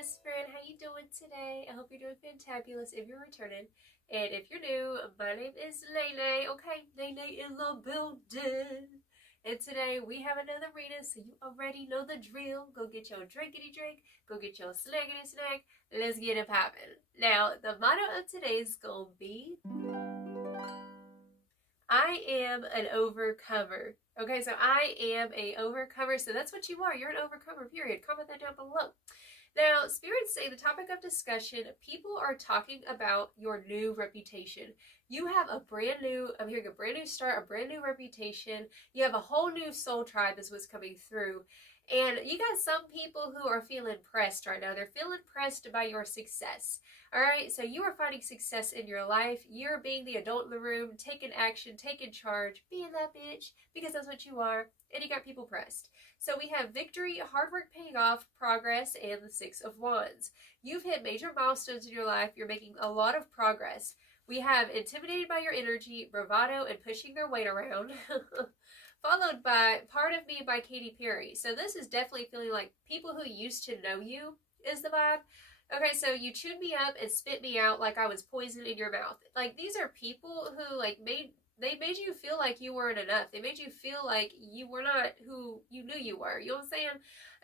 best friend. How you doing today? I hope you're doing fantabulous if you're returning. And if you're new, my name is Lele. Okay, Lele in the building. And today we have another reading, so you already know the drill. Go get your drinkity drink. Go get your snackity snack. Let's get it popping. Now, the motto of today is going to be I am an overcomer. Okay, so I am a overcomer. So that's what you are. You're an overcomer, period. Comment that down below. Now, spirits say the topic of discussion, people are talking about your new reputation. You have a brand new, I'm hearing a brand new start, a brand new reputation. You have a whole new soul tribe is what's coming through. And you got some people who are feeling pressed right now. They're feeling pressed by your success. All right, so you are finding success in your life. You're being the adult in the room, taking action, taking charge, being that bitch, because that's what you are. And you got people pressed. So we have victory, hard work paying off, progress, and the Six of Wands. You've hit major milestones in your life. You're making a lot of progress. We have intimidated by your energy, bravado, and pushing their weight around. Followed by Part of Me by Katy Perry. So this is definitely feeling like people who used to know you is the vibe. Okay, so you chewed me up and spit me out like I was poison in your mouth. Like, these are people who, like, made you feel like you weren't enough. They made you feel like you were not who you knew you were. You know what I'm saying?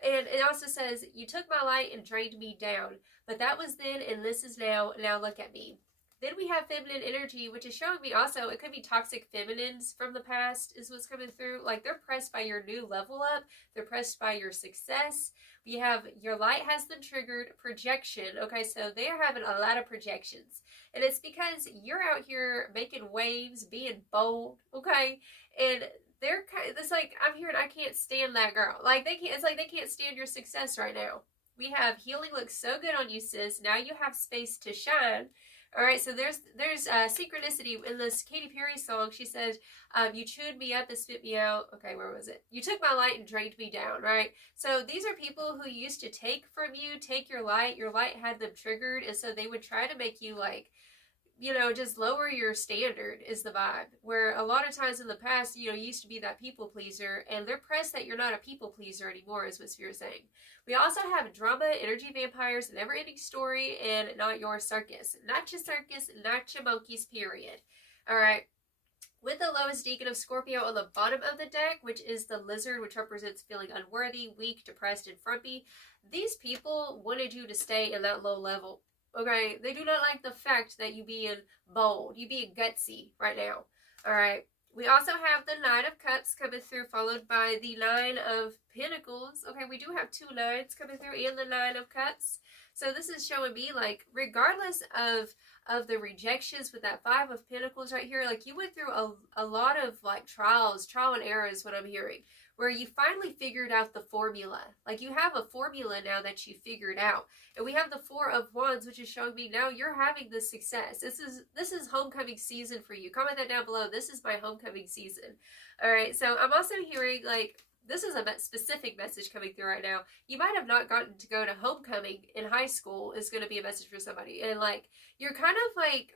And it also says, you took my light and drained me down. But that was then, and this is now. Now look at me. Then we have feminine energy, which is showing me also, it could be toxic feminines from the past is what's coming through. Like, they're pressed by your new level up. They're pressed by your success. We have your light has been triggered, projection. Okay, so they're having a lot of projections. And it's because you're out here making waves, being bold, okay? And they're kind of, it's like, I'm hearing, I can't stand that girl. Like, they can't, it's like they can't stand your success right now. We have healing looks so good on you, sis. Now you have space to shine. All right, so there's synchronicity in this Katy Perry song. She says, you chewed me up and spit me out. Okay, where was it? You took my light and drained me down, right? So these are people who used to take from you, take your light. Your light had them triggered, and so they would try to make you, like, you know, just lower your standard is the vibe. Where a lot of times in the past, you know, you used to be that people pleaser, and they're pressed that you're not a people pleaser anymore, is what Spirit's saying. We also have drama, energy vampires, never-ending story, and not your circus. Not your circus, not your monkeys, period. All right. With the lowest deacon of Scorpio on the bottom of the deck, which is the lizard, which represents feeling unworthy, weak, depressed, and frumpy, these people wanted you to stay in that low level. Okay, they do not like the fact that you being bold, you being gutsy right now. All right. We also have the Nine of Cups coming through, followed by the Nine of Pentacles. Okay, we do have two nines coming through and the Nine of Cups. So this is showing me, like, regardless of the rejections with that Five of Pentacles right here, like, you went through a lot of, like, trial and error is what I'm hearing, where you finally figured out the formula. Like, you have a formula now that you figured out. And we have the Four of Wands, which is showing me now you're having this success. This is homecoming season for you. Comment that down below. This is my homecoming season. All right, so I'm also hearing, like, this is a specific message coming through right now. You might have not gotten to go to homecoming in high school is going to be a message for somebody. And, like, you're kind of, like,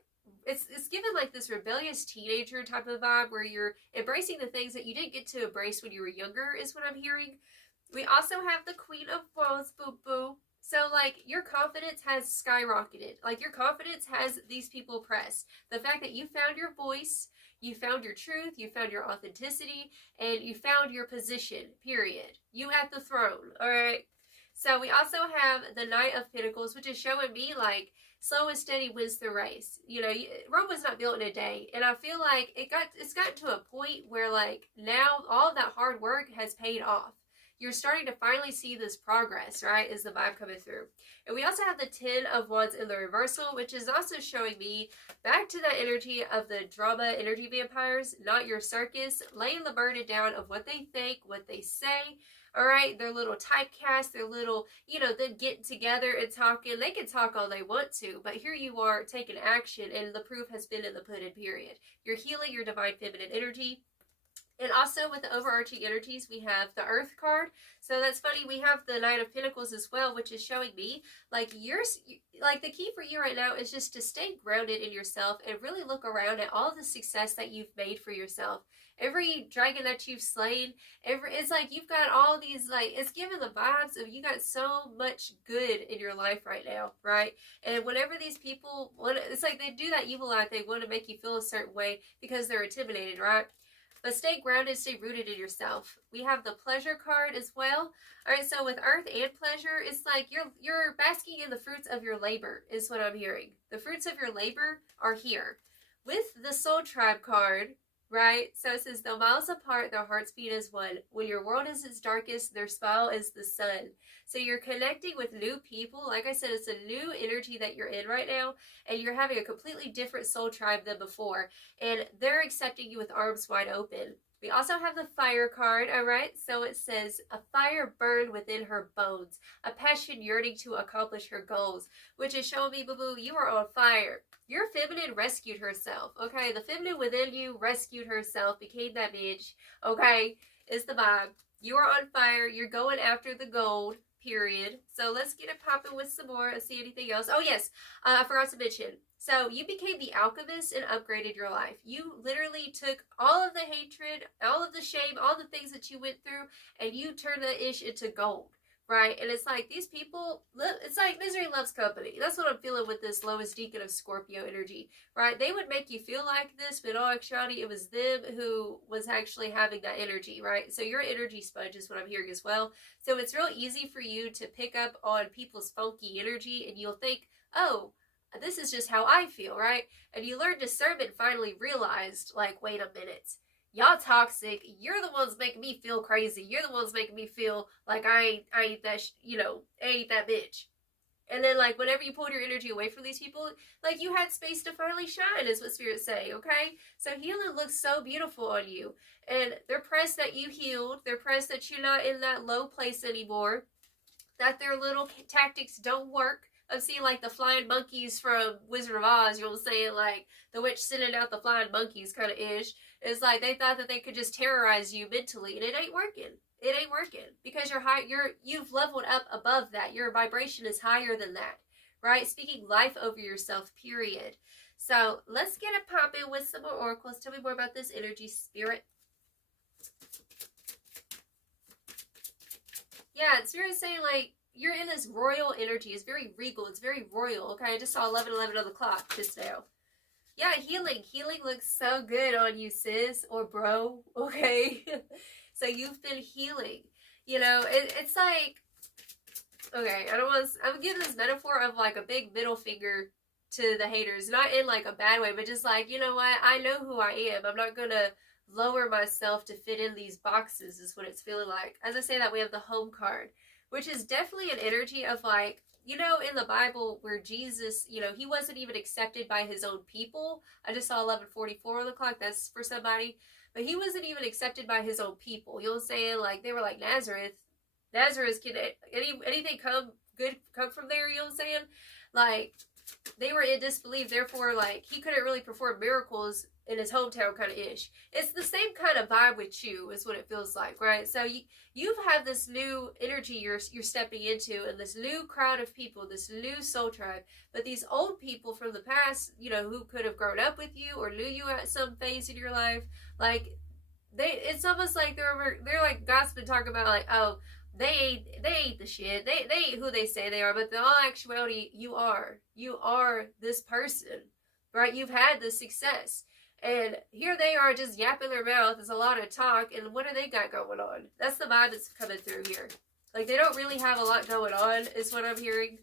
it's given like this rebellious teenager type of vibe where you're embracing the things that you didn't get to embrace when you were younger is what I'm hearing. We also have the Queen of Wands, boo-boo. So, like, your confidence has skyrocketed. Like, your confidence has these people pressed. The fact that you found your voice, you found your truth, you found your authenticity, and you found your position, period. You at the throne, all right? So we also have the Knight of Pentacles, which is showing me, like, slow and steady wins the race. You know, Rome was not built in a day. And I feel like it's gotten to a point where, like, now all of that hard work has paid off. You're starting to finally see this progress, right, is the vibe coming through. And we also have the Ten of Wands in the reversal, which is also showing me back to that energy of the drama energy vampires, not your circus, laying the burden down of what they think, what they say. All right, their little typecast, their little, you know, them getting together and talking. They can talk all they want to, but here you are taking action, and the proof has been in the pudding, period. You're healing your divine feminine energy. And also with the overarching energies, we have the Earth card. So that's funny. We have the Knight of Pentacles as well, which is showing me like like the key for you right now is just to stay grounded in yourself and really look around at all the success that you've made for yourself. Every dragon that you've slain, it's like you've got all these, like, it's giving the vibes of you got so much good in your life right now, right? And whenever these people it's like they do that evil act, they want to make you feel a certain way because they're intimidated, right? But stay grounded, stay rooted in yourself. We have the pleasure card as well. All right, so with earth and pleasure, it's like you're basking in the fruits of your labor is what I'm hearing. The fruits of your labor are here. With the soul tribe card, right? So it says, though miles apart, their hearts beat as one. When your world is its darkest, their smile is the sun. So you're connecting with new people. Like I said, it's a new energy that you're in right now, and you're having a completely different soul tribe than before, and they're accepting you with arms wide open. We also have the fire card, all right? So it says, a fire burned within her bones, a passion yearning to accomplish her goals, which is showing me, boo-boo, you are on fire. Your feminine rescued herself, okay? The feminine within you rescued herself, became that bitch, okay? Is the vibe. You are on fire. You're going after the gold, period. So let's get it popping with some more. Let's see anything else. Oh, yes. I forgot to mention. So you became the alchemist and upgraded your life. You literally took all of the hatred, all of the shame, all the things that you went through, and you turned that ish into gold, right? And it's like these people, it's like misery loves company. That's what I'm feeling with this lowest deacon of Scorpio energy, right? They would make you feel like this, but in all actuality, it was them who was actually having that energy, right? So your energy sponge is what I'm hearing as well. So it's real easy for you to pick up on people's funky energy, and you'll think, oh, this is just how I feel, right? And you learn discernment, finally realized, like, wait a minute. Y'all toxic. You're the ones making me feel crazy. You're the ones making me feel like I ain't that, I ain't that bitch. And then, like, whenever you pulled your energy away from these people, like, you had space to finally shine, is what spirits say, okay? So healing looks so beautiful on you. And they're pressed that you healed. They're pressed that you're not in that low place anymore. That their little tactics don't work. I'm seeing like the flying monkeys from Wizard of Oz, you know what I'm saying? Like the witch sending out the flying monkeys kind of ish. It's like they thought that they could just terrorize you mentally, and it ain't working. It ain't working because you've leveled up above that. Your vibration is higher than that, right? Speaking life over yourself, period. So let's get it popping with some more oracles. Tell me more about this energy, spirit. Yeah, it's very saying like, you're in this royal energy. It's very regal. It's very royal. Okay, I just saw 11:11 on the clock just now. Yeah, healing. Healing looks so good on you, sis or bro. Okay, so you've been healing. You know, it's like, okay, I'm giving this metaphor of like a big middle finger to the haters, not in like a bad way, but just like, you know what? I know who I am. I'm not gonna lower myself to fit in these boxes. Is what it's feeling like. As I say that, we have the home card, which is definitely an energy of like, you know, in the Bible where Jesus, you know, he wasn't even accepted by his own people. I just saw 11:44 on the clock. That's for somebody. But he wasn't even accepted by his own people. You know what I'm saying? Like, they were like, Nazareth, can anything good come from there? You know what I'm saying? Like, they were in disbelief. Therefore, like, he couldn't really perform miracles in his hometown kind of ish. It's the same kind of vibe with you is what it feels like, right? So you have this new energy you're stepping into, and this new crowd of people, this new soul tribe. But these old people from the past, you know, who could have grown up with you or knew you at some phase in your life, like it's almost like they're like gossiping, talking about like, oh, they ain't the shit. They ain't who they say they are. But in all actuality, you are this person, right? You've had this success. And here they are just yapping their mouth. There's a lot of talk. And what do they got going on? That's the vibe that's coming through here. Like, they don't really have a lot going on, is what I'm hearing.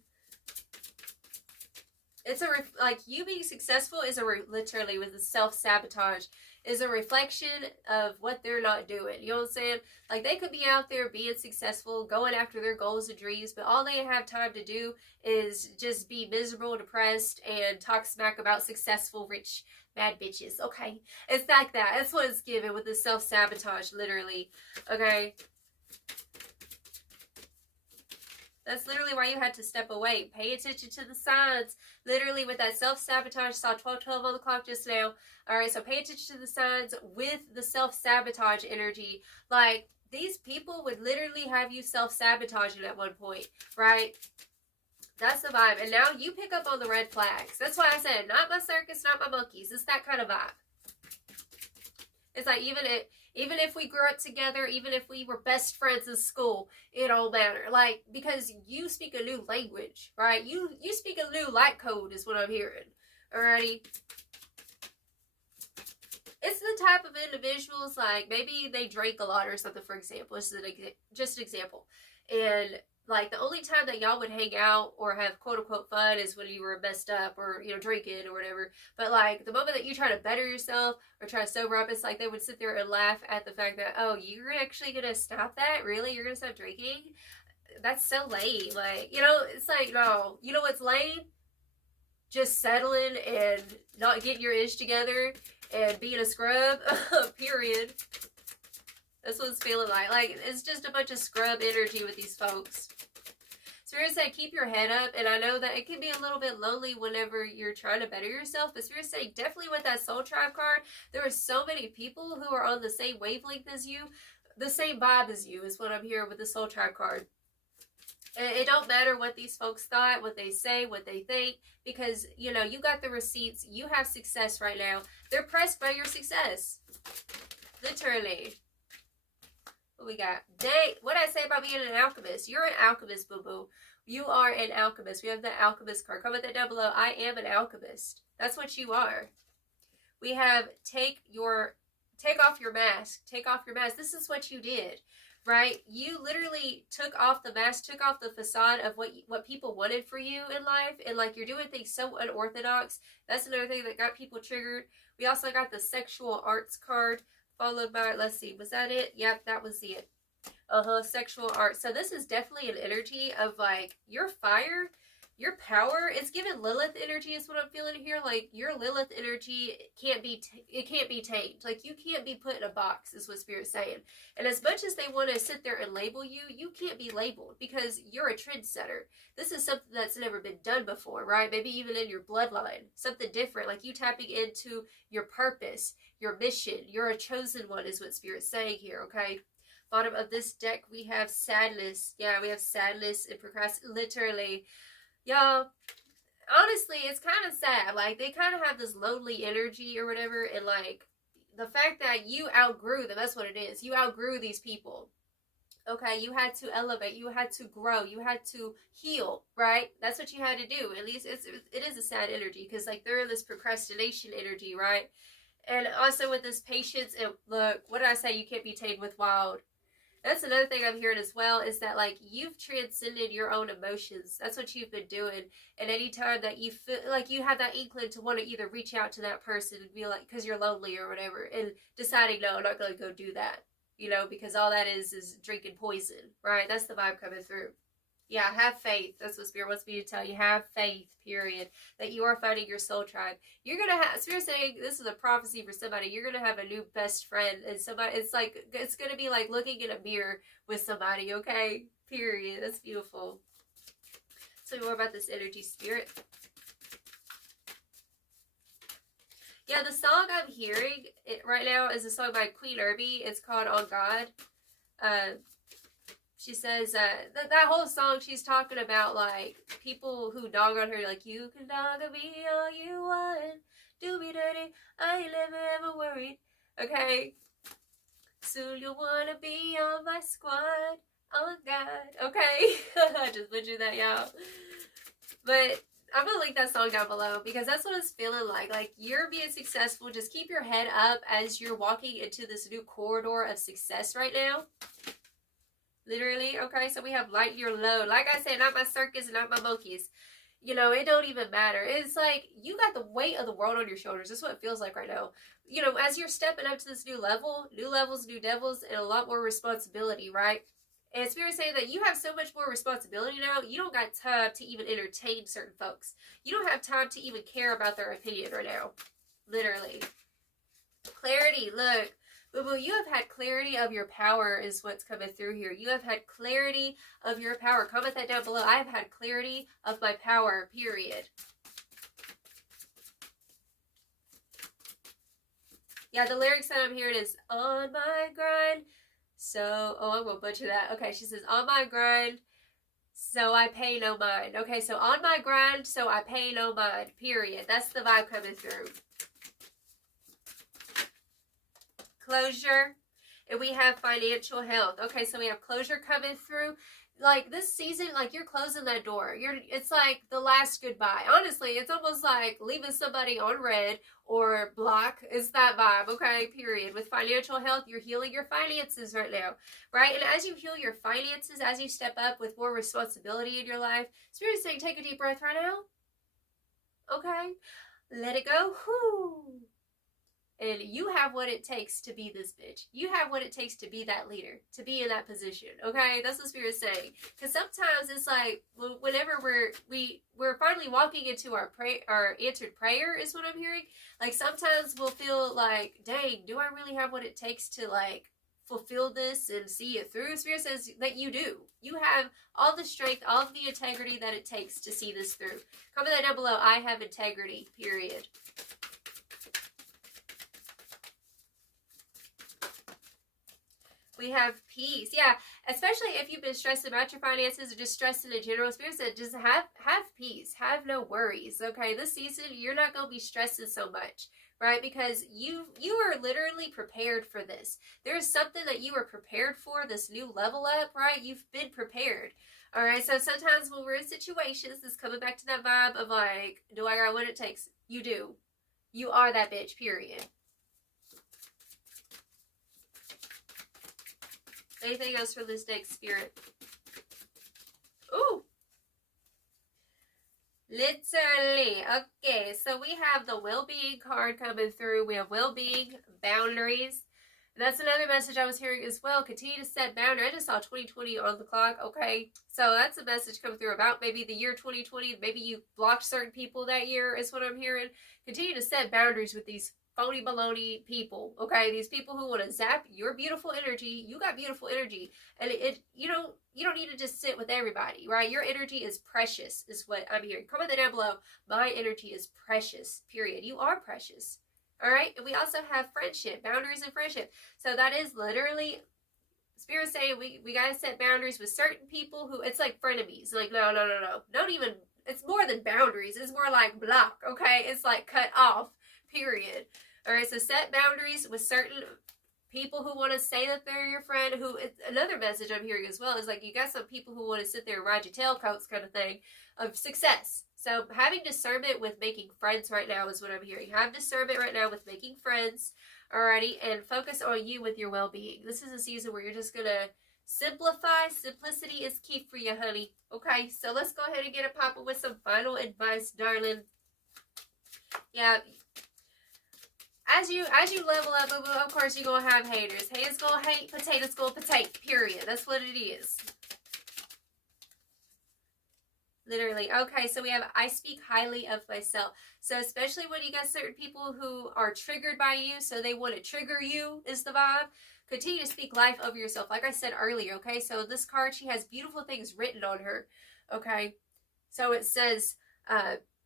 It's like, you being successful is literally with the self-sabotage, is a reflection of what they're not doing. You know what I'm saying? Like, they could be out there being successful, going after their goals and dreams, but all they have time to do is just be miserable, depressed, and talk smack about successful, rich, bad bitches. Okay, it's like that. That's what it's given with the self-sabotage, literally. Okay, That's literally why you had to step away. Pay attention to the signs. Literally with that self-sabotage. Saw 12:12 on the clock just now. Alright, so pay attention to the signs with the self-sabotage energy. Like, these people would literally have you self-sabotaging at one point, right? That's the vibe. And now you pick up on the red flags. That's why I said, not my circus, not my monkeys. It's that kind of vibe. It's like, even if we grew up together, even if we were best friends in school, it don't matter. Like, because you speak a new language, right? You speak a new light code is what I'm hearing. Alrighty? It's the type of individuals, like, maybe they drank a lot or something, for example. This is just an example. And, like, the only time that y'all would hang out or have quote-unquote fun is when you were messed up or, you know, drinking or whatever. But, like, the moment that you try to better yourself or try to sober up, it's like they would sit there and laugh at the fact that, oh, you're actually going to stop that? Really? You're going to stop drinking? That's so lame. Like, you know, it's like, no. You know what's lame? Just settling and not getting your ish together and being a scrub. Period. That's what it's feeling like. Like, it's just a bunch of scrub energy with these folks. Spirit said, keep your head up. And I know that it can be a little bit lonely whenever you're trying to better yourself. But Spirit said, definitely with that Soul Tribe card, there are so many people who are on the same wavelength as you. The same vibe as you is what I'm hearing with the Soul Tribe card. It don't matter what these folks thought, what they say, what they think, because, you know, you got the receipts. You have success right now. They're pressed by your success. Literally. What we got? What did I say about being an alchemist? You're an alchemist, boo-boo. You are an alchemist. We have the alchemist card. Comment that down below. I am an alchemist. That's what you are. We have take off your mask. Take off your mask. This is what you did. Right? You literally took off the mask, took off the facade of what people wanted for you in life, and like you're doing things so unorthodox. That's another thing that got people triggered. We also got the sexual arts card, followed by, let's see, was that it? Yep, that was it. Sexual art. So this is definitely an energy of like your fire, your power. It's given Lilith energy is what I'm feeling here. Like your Lilith energy can't be tamed. Like you can't be put in a box is what Spirit's saying. And as much as they want to sit there and label you, you can't be labeled because you're a trendsetter. This is something that's never been done before, right? Maybe even in your bloodline, something different, like you tapping into your purpose, your mission. You're a chosen one is what Spirit's saying here, okay? Bottom of this deck, we have sadness. Yeah, we have sadness and procrastination. Literally. Y'all, honestly, it's kind of sad. Like, they kind of have this lonely energy or whatever. And, like, the fact that you outgrew them, that's what it is. You outgrew these people. Okay, you had to elevate. You had to grow. You had to heal, right? That's what you had to do. At least it is a sad energy because, like, they're in this procrastination energy, right? And also with this patience. And look, what did I say? You can't be tamed with wild. That's another thing I'm hearing as well is that, like, you've transcended your own emotions. That's what you've been doing. And anytime that you feel like you have that inkling to want to either reach out to that person and be like, because you're lonely or whatever, and deciding, no, I'm not going to go do that, you know, because all that is drinking poison, right? That's the vibe coming through. Yeah, have faith. That's what Spirit wants me to tell you. Have faith, period. That you are finding your soul tribe. You're going to have, Spirit saying, this is a prophecy for somebody. You're going to have a new best friend. And somebody, it's going to be like looking in a mirror with somebody, okay? Period. That's beautiful. Tell me more about this energy, Spirit. Yeah, the song I'm hearing right now is a song by Queen Irby. It's called On God. She says that whole song, she's talking about, like, people who dog on her, like, you can dog on me all you want, do me dirty, I ain't never ever worried, okay? Soon you'll want to be on my squad, oh God, okay? I just butchered that, y'all. But I'm going to link that song down below because that's what it's feeling like. Like, you're being successful. Just keep your head up as you're walking into this new corridor of success right now. Literally, okay, so we have lighten your load. Like I said, not my circus and not my monkeys. You know, it don't even matter. It's like, you got the weight of the world on your shoulders. That's what it feels like right now. You know, as you're stepping up to this new level, new levels, new devils, and a lot more responsibility, right? And Spirit's saying that you have so much more responsibility now, you don't got time to even entertain certain folks. You don't have time to even care about their opinion right now. Literally. Clarity, look. Boo-boo, you have had clarity of your power is what's coming through here. You have had clarity of your power. Comment that down below. I have had clarity of my power, period. Yeah, the lyrics that I'm hearing is on my grind. So, oh, I'm going to butcher that. Okay, she says, on my grind, so I pay no mind. Okay, so on my grind, so I pay no mind, period. That's the vibe coming through. Closure, and we have financial health. Okay, so we have closure coming through. Like this season, like you're closing that door. It's like the last goodbye. Honestly, it's almost like leaving somebody on red or block. It's that vibe, okay, period. With financial health, you're healing your finances right now, right? And as you heal your finances, as you step up with more responsibility in your life, Spirit's saying take a deep breath right now. Okay, let it go. Whoo. And you have what it takes to be this bitch. You have what it takes to be that leader, to be in that position. Okay, that's what Spirit's saying. Because sometimes it's like whenever we're finally walking into our answered prayer, is what I'm hearing. Like sometimes we'll feel like, dang, do I really have what it takes to like fulfill this and see it through? Spirit says that you do. You have all the strength, all of the integrity that it takes to see this through. Comment that down below. I have integrity. Period. We have peace. Yeah, especially if you've been stressed about your finances or just stressing in general. Spirit said just have peace. Have no worries. Okay, this season you're not going to be stressing so much, right? Because you are literally prepared for this. There's something that you are prepared for, this new level up, right? You've been prepared. All right, so sometimes when we're in situations, it's coming back to that vibe of like, do I got what it takes? You do. You are that bitch, period. Anything else for this deck, Spirit? Ooh. Literally. Okay, so we have the well-being card coming through. We have well-being, boundaries. And that's another message I was hearing as well. Continue to set boundaries. I just saw 2020 on the clock. Okay, so that's a message coming through about maybe the year 2020. Maybe you blocked certain people that year is what I'm hearing. Continue to set boundaries with these phony baloney people, okay? These people who want to zap your beautiful energy. You got beautiful energy, and you don't need to just sit with everybody, right? Your energy is precious, is what I'm hearing. Comment that down below. My energy is precious. Period. You are precious. All right. And we also have friendship, boundaries, and friendship. So that is literally Spirit saying we gotta set boundaries with certain people who it's like frenemies. Like no. Don't even. It's more than boundaries. It's more like block. Okay. It's like cut off. Period. All right, so set boundaries with certain people who want to say that they're your friend. Who it's another message I'm hearing as well is like you got some people who want to sit there and ride your tailcoats kind of thing of success. So having discernment with making friends right now is what I'm hearing. Have discernment right now with making friends, alrighty, and focus on you with your well-being. This is a season where you're just gonna simplify. Simplicity is key for you, honey. Okay, so let's go ahead and get it popping with some final advice, darling. Yeah. As you level up, of course you're going to have haters. Haters going to hate, potatoes going to potate, period. That's what it is. Literally. Okay, so we have, I speak highly of myself. So especially when you got certain people who are triggered by you, so they want to trigger you is the vibe. Continue to speak life over yourself. Like I said earlier, okay? So this card, she has beautiful things written on her, okay? So it says,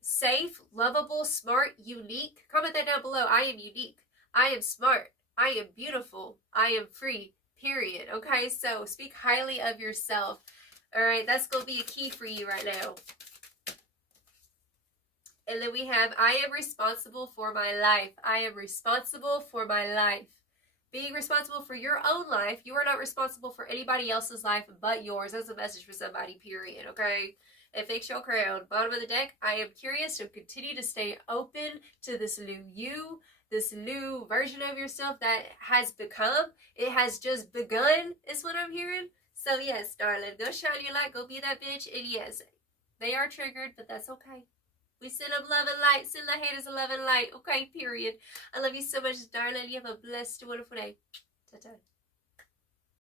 safe, lovable, smart, unique. Comment that down below. I am unique. I am smart. I am beautiful. I am free. Period. Okay, so speak highly of yourself. All right, that's going to be a key for you right now. And then we have, I am responsible for my life. I am responsible for my life. Being responsible for your own life. You are not responsible for anybody else's life but yours. That's a message for somebody, period. Okay? And fix your crown. Bottom of the deck, I am curious, so continue to stay open to this new you, this new version of yourself that has become. It has just begun, is what I'm hearing. So yes, darling, go shine your light, go be that bitch. And yes, they are triggered, but that's okay. We send up love and light, send the haters a love and light. Okay, period. I love you so much, darling. You have a blessed, wonderful day. Ta-ta.